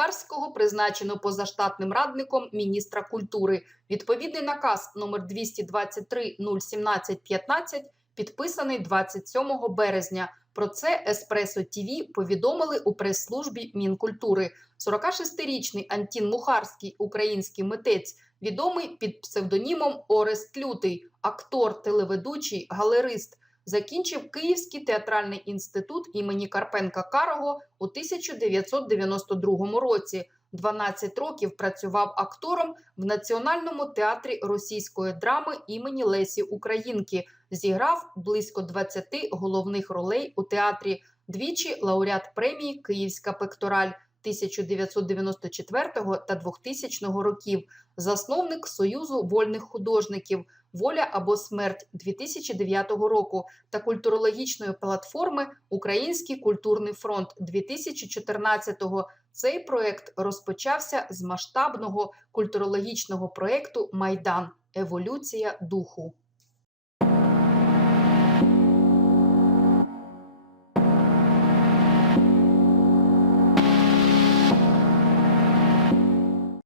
Мухарського призначено позаштатним радником міністра культури. Відповідний наказ номер 223 017 15 підписаний 27 березня. Про це Еспресо ТІВІ повідомили у прес-службі Мінкультури. 46-річний Антін Мухарський, український митець, відомий під псевдонімом Орест Лютий, актор, телеведучий, галерист. Закінчив Київський театральний інститут імені Карпенка Карого у 1992 році. 12 років працював актором в Національному театрі російської драми імені Лесі Українки. Зіграв близько 20 головних ролей у театрі. Двічі лауреат премії Київська пектораль 1994 та 2000 років. Засновник Союзу вольних художників Воля або смерть 2009 року та культурологічної платформи Український культурний фронт 2014-го. Цей проект розпочався з масштабного культурологічного проекту Майдан Еволюція духу.